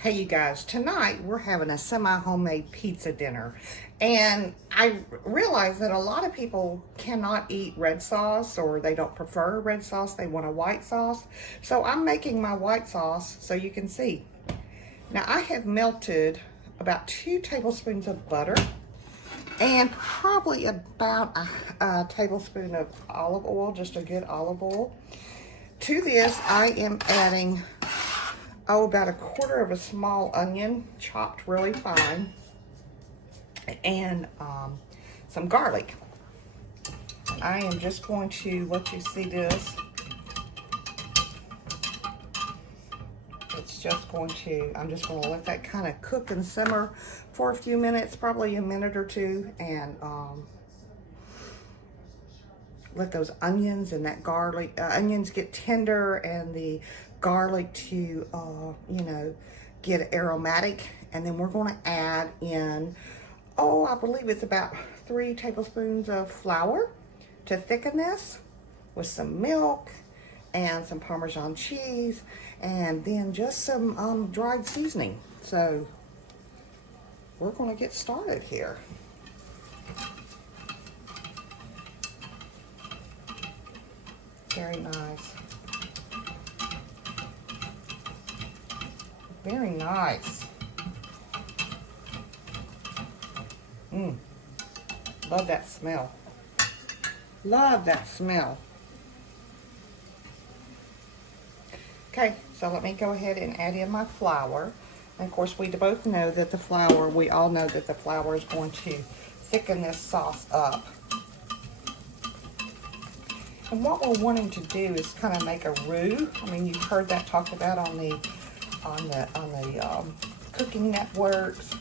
Hey you guys, tonight we're having a semi-homemade pizza dinner, and I realize that a lot of people cannot eat red sauce, or they don't prefer red sauce, they want a white sauce. So I'm making my white sauce so you can see. Now I have melted about 2 tablespoons of butter and probably about a tablespoon of olive oil, just a good olive oil. To this I am adding about a quarter of a small onion, chopped really fine, and some garlic. I am just going to let you see this. I'm just going to let that kind of cook and simmer for a few minutes, probably a minute or two, and let those onions and that garlic, onions get tender, and the garlic to, get aromatic. And then we're going to add in, I believe it's about 3 tablespoons of flour to thicken this, with some milk and some Parmesan cheese, and then just some dried seasoning. So we're going to get started here. Very nice. Very nice. Love that smell. Love that smell. Okay, so let me go ahead and add in my flour. And of course, we both know that we all know that the flour is going to thicken this sauce up. And what we're wanting to do is kind of make a roux. I mean, you've heard that talked about on the cooking networks.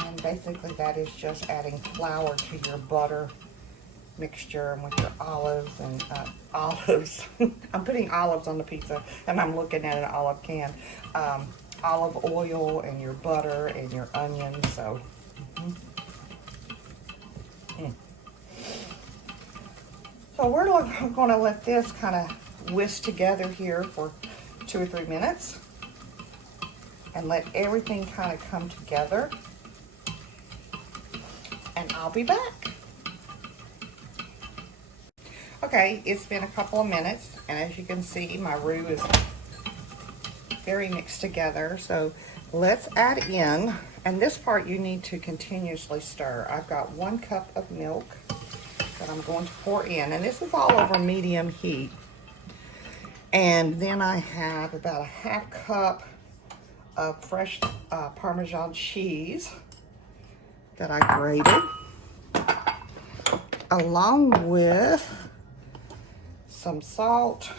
And basically that is just adding flour to your butter mixture, and with your olives and olives. I'm putting olives on the pizza, and I'm looking at an olive can. Olive oil and your butter and your onions. So So we're going to let this kind of whisk together here for 2 or 3 minutes and let everything kind of come together. And I'll be back. Okay, it's been a couple of minutes, and as you can see, my roux is very mixed together. So let's add in, and this part you need to continuously stir. I've got 1 cup of milk that I'm going to pour in, and this is all over medium heat. And then I have about a 1/2 cup of fresh Parmesan cheese that I grated, along with some salt,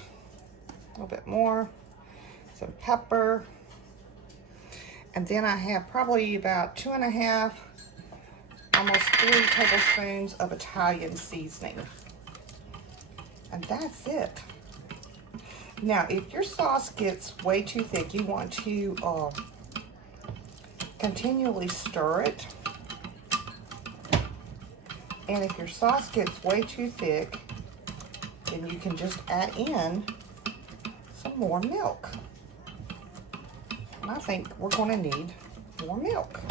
a little bit more, some pepper, and then I have probably about 2.5, almost 3 tablespoons of Italian seasoning. And that's it. Now, if your sauce gets way too thick, you want to continually stir it. And if your sauce gets way too thick, then you can just add in some more milk. And I think we're going to need more milk.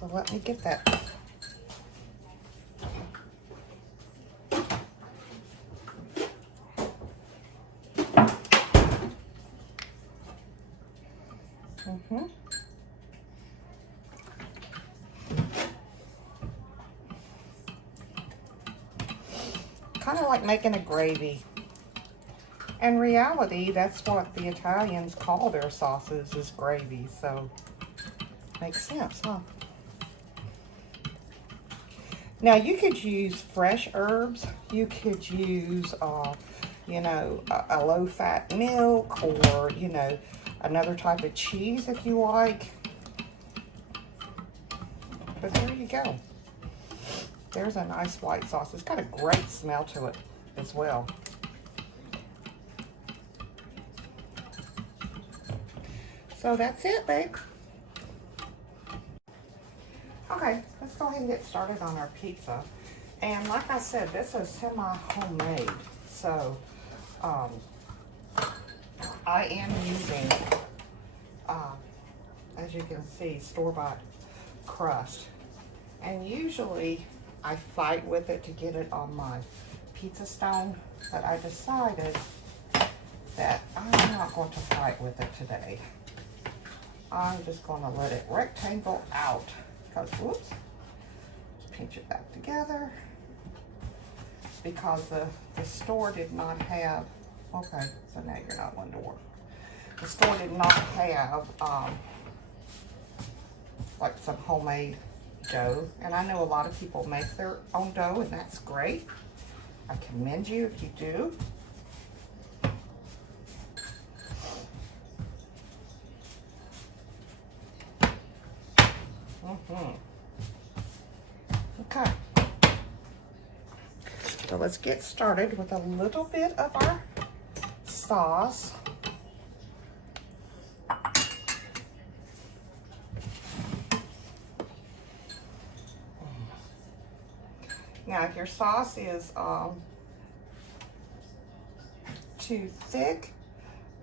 So let me get that. Kind of like making a gravy. In reality, that's what the Italians call their sauces, is gravy. So makes sense, huh? Now you could use fresh herbs. You could use, a low-fat milk, or, another type of cheese if you like. But there you go. There's a nice white sauce. It's got a great smell to it as well. So that's it, babe. Okay, let's go ahead and get started on our pizza. And like I said, this is semi-homemade. So I am using as you can see, store-bought crust. And usually I fight with it to get it on my pizza stone, but I decided that I'm not going to fight with it today. I'm just going to let it rectangle out. Because, whoops, just pinch it back together. Because the store did not have, okay, so now you're not one to work. The store did not have like some homemade dough, and I know a lot of people make their own dough, and that's great. I commend you if you do. Okay, so let's get started with a little bit of our sauce. Now, if your sauce is too thick,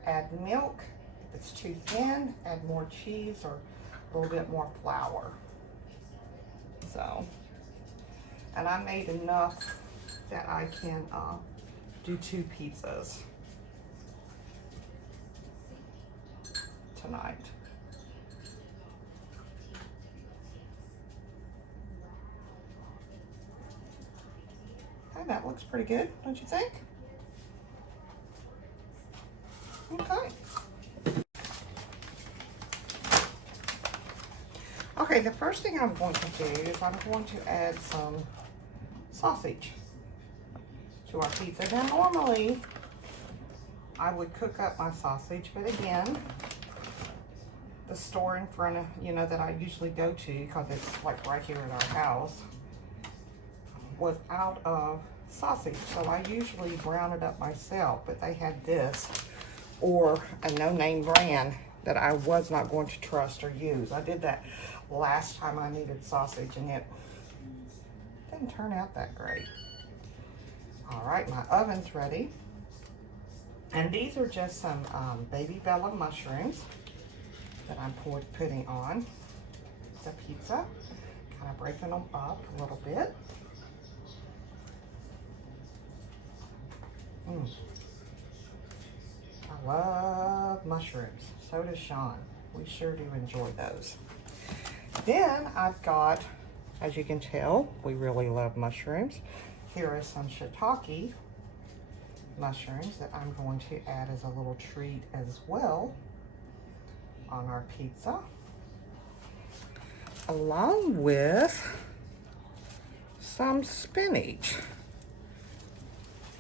add milk. If it's too thin, add more cheese or a little bit more flour. So, and I made enough that I can do 2 pizzas tonight. Okay, that looks pretty good, don't you think? Okay. Okay, the first thing I'm going to do is I'm going to add some sausage to our pizza. Now, normally I would cook up my sausage, but again, the store in front of, that I usually go to, because it's like right here at our house, was out of sausage, so I usually brown it up myself, but they had this, or a no-name brand that I was not going to trust or use. I did that last time I needed sausage, and it didn't turn out that great. All right, my oven's ready. And these are just some baby Bella mushrooms that I'm putting on the pizza. Kind of breaking them up a little bit. I love mushrooms. So does Sean. We sure do enjoy those. Then I've got, as you can tell, we really love mushrooms. Here are some shiitake mushrooms that I'm going to add as a little treat as well on our pizza, along with some spinach.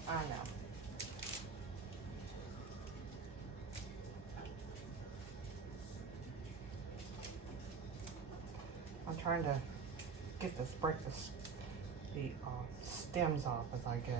I know. I'm trying to get this, break the stems off as I go.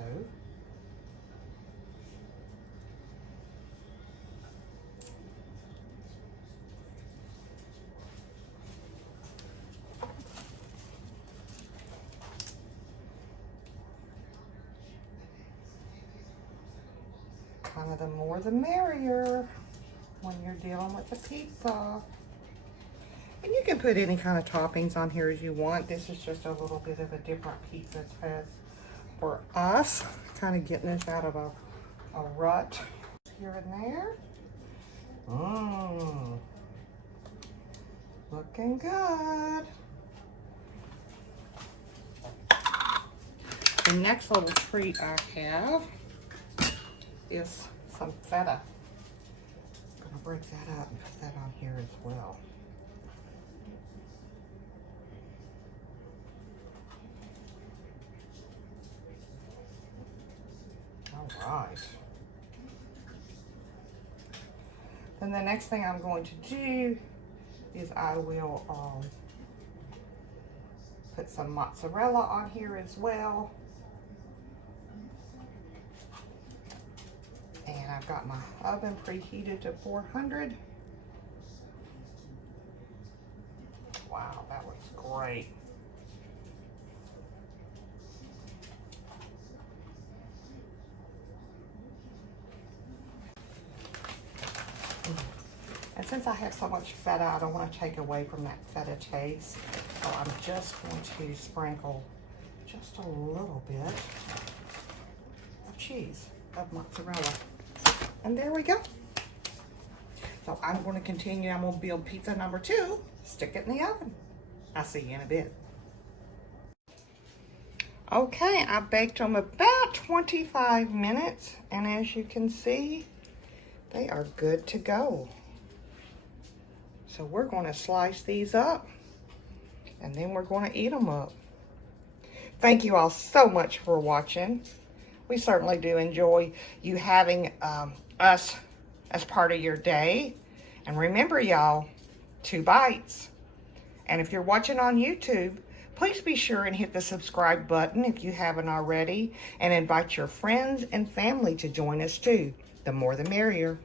Kind of the more the merrier when you're dealing with the pizza. And you can put any kind of toppings on here as you want. This is just a little bit of a different pizza test for us. Kind of getting us out of a rut here and there. Looking good. The next little treat I have is some feta. I'm gonna break that up and put that on here as well. All right. Then the next thing I'm going to do is I will put some mozzarella on here as well. And I've got my oven preheated to 400. Wow, that looks great. And since I have so much feta, I don't want to take away from that feta taste. So I'm just going to sprinkle just a little bit of cheese, of mozzarella. And there we go. So I'm going to continue. I'm going to build pizza number 2. Stick it in the oven. I'll see you in a bit. Okay, I baked them about 25 minutes. And as you can see, they are good to go. So we're going to slice these up. And then we're going to eat them up. Thank you all so much for watching. We certainly do enjoy you having us as part of your day. And remember, y'all, 2 bites. And if you're watching on YouTube, please be sure and hit the subscribe button if you haven't already. And invite your friends and family to join us too. The more the merrier.